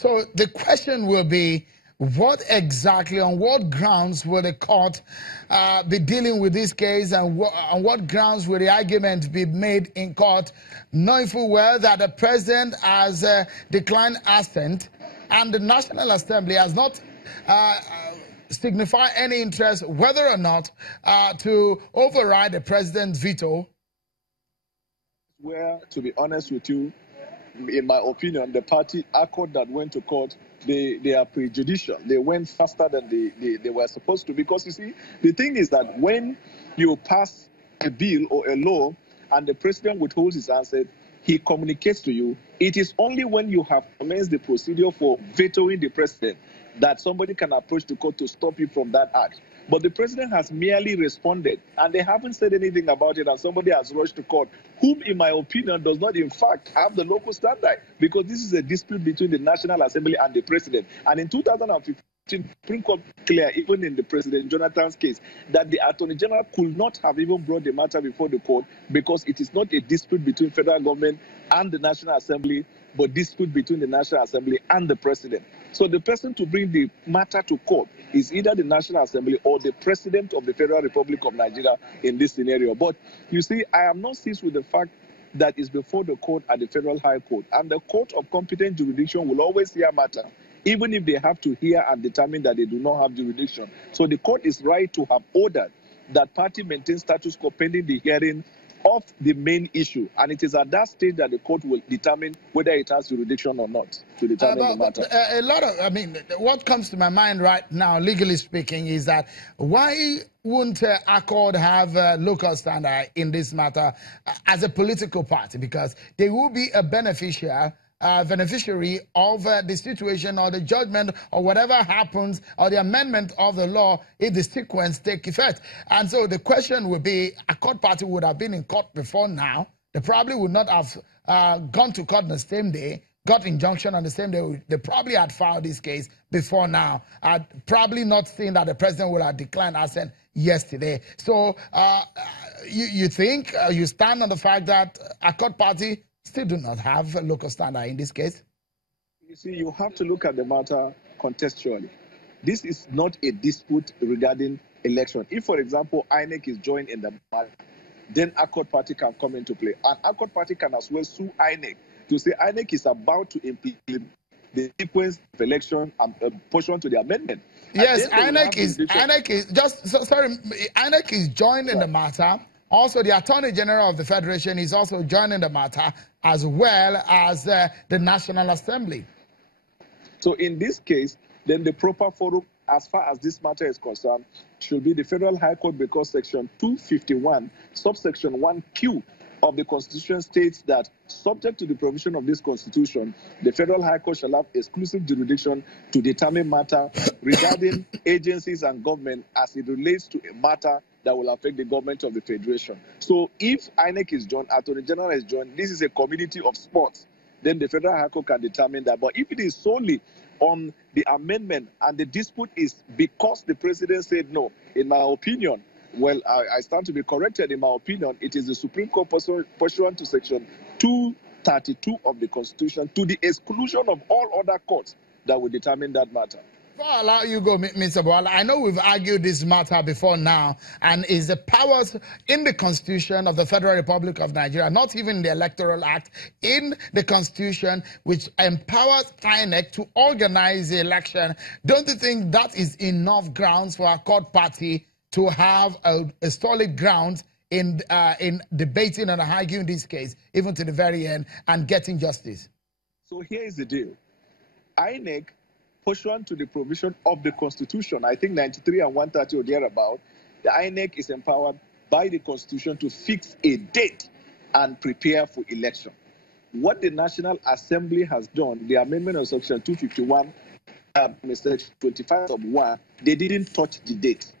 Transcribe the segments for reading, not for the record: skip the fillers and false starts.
So the question will be, what exactly, on what grounds will the court be dealing with this case, and on what grounds will the argument be made in court, knowing full well that the president has declined assent and the National Assembly has not signified any interest whether or not to override the president's veto? Where, to be honest with you, in my opinion, the party accord that went to court, they are prejudicial. They went faster than they were supposed to. Because, you see, the thing is that when you pass a bill or a law and the president withholds his answer, he communicates to you. It is only when you have commenced the procedure for vetoing the president that somebody can approach the court to stop you from that act. But the president has merely responded, and they haven't said anything about it, and somebody has rushed to court, whom, in my opinion, does not, in fact, have the local standard, because this is a dispute between the National Assembly and the president. And in 2015, Supreme Court clear, even in the President Jonathan's case, that the Attorney General could not have even brought the matter before the court, because it is not a dispute between federal government and the National Assembly, but dispute between the National Assembly and the president. So the person to bring the matter to court is either the National Assembly or the President of the Federal Republic of Nigeria in this scenario. But you see, I am not seized with the fact that is before the court at the Federal High Court. And the court of competent jurisdiction will always hear matter, even if they have to hear and determine that they do not have jurisdiction. So the court is right to have ordered that party maintain status quo pending the hearing of the main issue, and it is at that stage that the court will determine whether it has jurisdiction or not to determine the matter. What comes to my mind right now, legally speaking, is that why wouldn't Accord have a local standard in this matter as a political party? Because they will be a beneficiary of the situation or the judgment or whatever happens or the amendment of the law if the sequence take effect. And so the question would be, a court party would have been in court before now. They probably would not have gone to court on the same day, got injunction on the same day. They probably had filed this case before now. I'd probably not seen that the president would have declined assent yesterday. So you think, you stand on the fact that a court party still do not have a local standard in this case? You see, you have to look at the matter contextually. This is not a dispute regarding election. If, for example, INEC is joined in the matter, then Accord Party can come into play. And Accord Party can as well sue INEC to say INEC is about to implement the sequence of election and portion to the amendment. Yes, INEC is joined in the matter. Also, the Attorney General of the Federation is also joining the matter, as well as the National Assembly. So in this case, then the proper forum, as far as this matter is concerned, should be the Federal High Court, because Section 251, subsection 1Q of the Constitution states that, subject to the provision of this Constitution, the Federal High Court shall have exclusive jurisdiction to determine matter regarding agencies and government as it relates to a matter that will affect the government of the Federation. So if INEC is joined, Attorney General is joined, this is a community of sports, then the Federal High Court can determine that. But if it is solely on the amendment and the dispute is because the president said no, in my opinion, well, I stand to be corrected, in my opinion, it is the Supreme Court pursuant to Section 232 of the Constitution, to the exclusion of all other courts, that will determine that matter. Before I allow you go, Mr. Boala, I know we've argued this matter before now, and is the powers in the Constitution of the Federal Republic of Nigeria, not even the Electoral Act, in the Constitution, which empowers INEC to organize the election. Don't you think that is enough grounds for a court party to have a solid ground in debating and arguing this case, even to the very end, and getting justice? So here is the deal. INEC, pursuant to the provision of the Constitution, I think 93 and 130 or thereabout, the INEC is empowered by the Constitution to fix a date and prepare for election. What the National Assembly has done, the amendment of Section 251, Mr. 25 of 1, they didn't touch the date.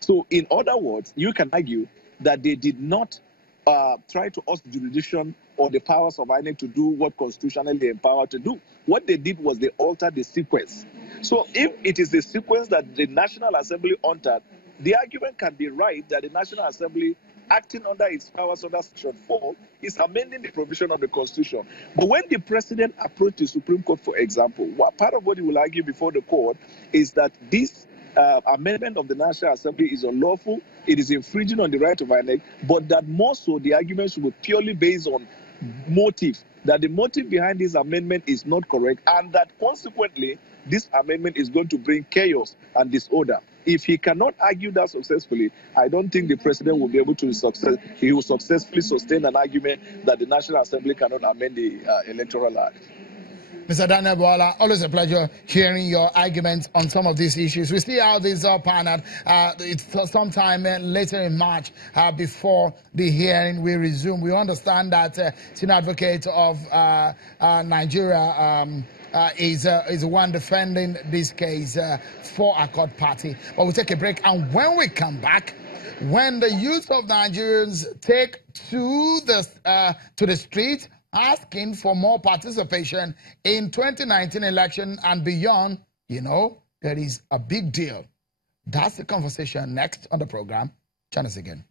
So in other words, you can argue that they did not try to ask jurisdiction or the powers of INEC to do what constitutionally they are empowered to do. What they did was they altered the sequence. So if it is the sequence that the National Assembly altered, the argument can be right that the National Assembly acting under its powers under Section 4, is amending the provision of the Constitution. But when the president approached the Supreme Court, for example, part of what he will argue before the court is that this amendment of the National Assembly is unlawful, it is infringing on the right of INEC, but that more so the arguments will be purely based on motive, that the motive behind this amendment is not correct, and that consequently this amendment is going to bring chaos and disorder. If he cannot argue that successfully, I don't think the president will be able to he will successfully sustain an argument that the National Assembly cannot amend the Electoral Act. Mr. Daniel Bwala, always a pleasure hearing your arguments on some of these issues. We see how this all pan out. It's sometime later in March before the hearing will resume. We understand that senior advocate of Nigeria is one defending this case for Accord Party. But we'll take a break, and when we come back, when the youth of Nigerians take to the street asking for more participation in 2019 election and beyond, you know, there is a big deal. That's the conversation next on the program. Join us again.